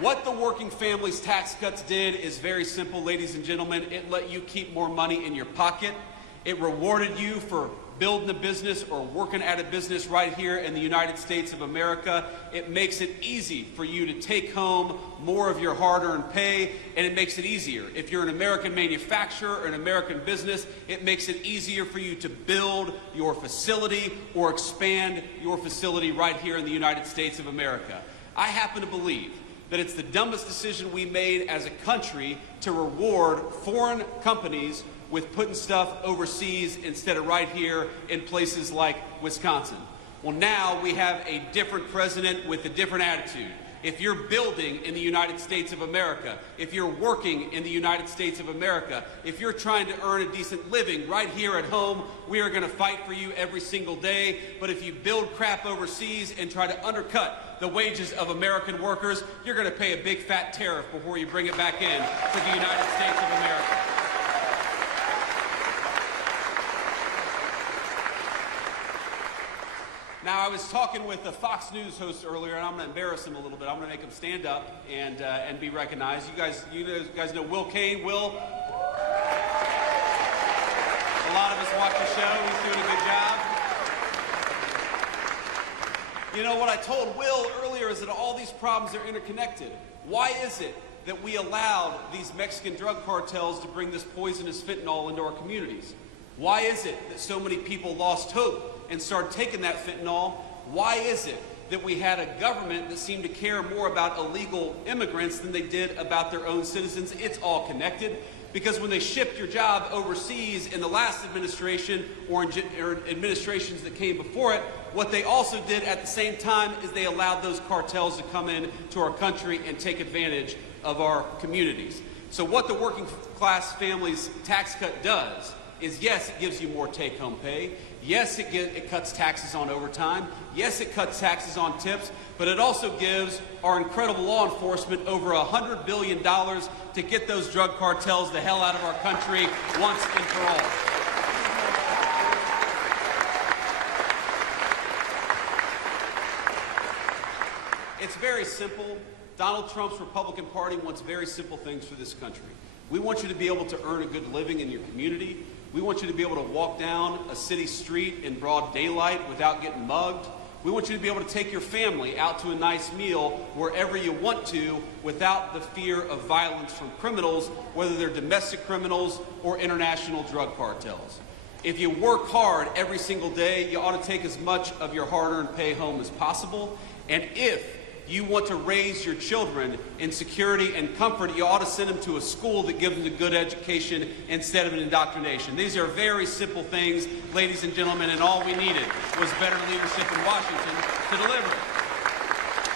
What the working families tax cuts did is very simple, ladies and gentlemen. It let you keep more money in your pocket. It rewarded you for building a business or working at a business right here in the United States of America. It makes it easy for you to take home more of your hard-earned pay, and it makes it easier. If you're an American manufacturer or an American business, it makes it easier for you to build your facility or expand your facility right here in the United States of America. I happen to believe that it's the dumbest decision we made as a country to reward foreign companies with putting stuff overseas instead of right here in places like Wisconsin. Well, now we have a different president with a different attitude. If you're building in the United States of America, if you're working in the United States of America, if you're trying to earn a decent living right here at home, we are going to fight for you every single day. But if you build crap overseas and try to undercut the wages of American workers, you're going to pay a big fat tariff before you bring it back in to the United States of America. Now, I was talking with a Fox News host earlier, and I'm going to embarrass him a little bit. I'm going to make him stand up and be recognized. You guys know Will Kane. Will? A lot of us watch the show. He's doing a good job. You know, what I told Will earlier is that all these problems are interconnected. Why is it that we allowed these Mexican drug cartels to bring this poisonous fentanyl into our communities? Why is it that so many people lost hope and started taking that fentanyl? Why is it that we had a government that seemed to care more about illegal immigrants than they did about their own citizens? It's all connected. Because when they shipped your job overseas in the last administration or administrations that came before it, what they also did at the same time is they allowed those cartels to come in to our country and take advantage of our communities. So what the working class families tax cut does is, yes, it gives you more take-home pay. Yes, it cuts taxes on overtime. Yes, it cuts taxes on tips. But it also gives our incredible law enforcement over $100 billion to get those drug cartels the hell out of our country once and for all. It's very simple. Donald Trump's Republican Party wants very simple things for this country. We want you to be able to earn a good living in your community. We want you to be able to walk down a city street in broad daylight without getting mugged. We want you to be able to take your family out to a nice meal wherever you want to without the fear of violence from criminals, whether they're domestic criminals or international drug cartels. If you work hard every single day, you ought to take as much of your hard-earned pay home as possible. And if you want to raise your children in security and comfort, you ought to send them to a school that gives them a good education instead of an indoctrination. These are very simple things, ladies and gentlemen, and all we needed was better leadership in Washington to deliver it.